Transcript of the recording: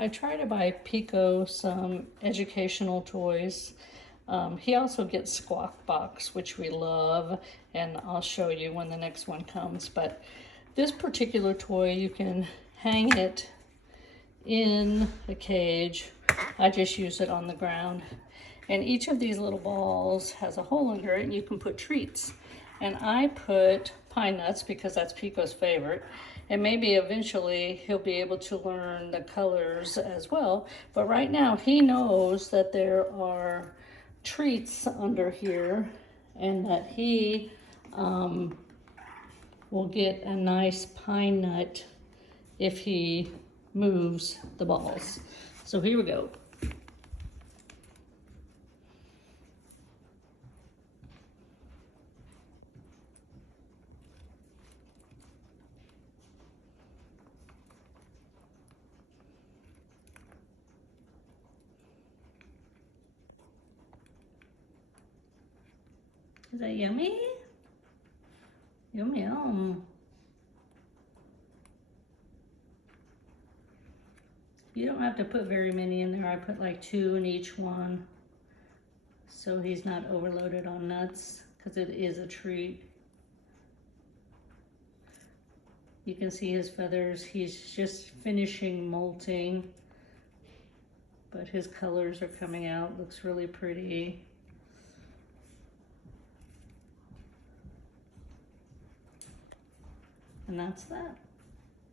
I try to buy Pico some educational toys. He also gets Squawk Box, which we love, and I'll show you when the next one comes. But this particular toy, you can hang it in a cage. I just use it on the ground. And each of these little balls has a hole under it, and you can put treats. And I put pine nuts because that's Pico's favorite. And maybe eventually he'll be able to learn the colors as well. But right now he knows that there are treats under here and that he will get a nice pine nut if he moves the balls. So here we go. Is that yummy? Yum yum. You don't have to put very many in there. I put like 2 in each one, so he's not overloaded on nuts, because it is a treat. You can see his feathers. He's just finishing molting, but his colors are coming out. Looks really pretty. And that's that.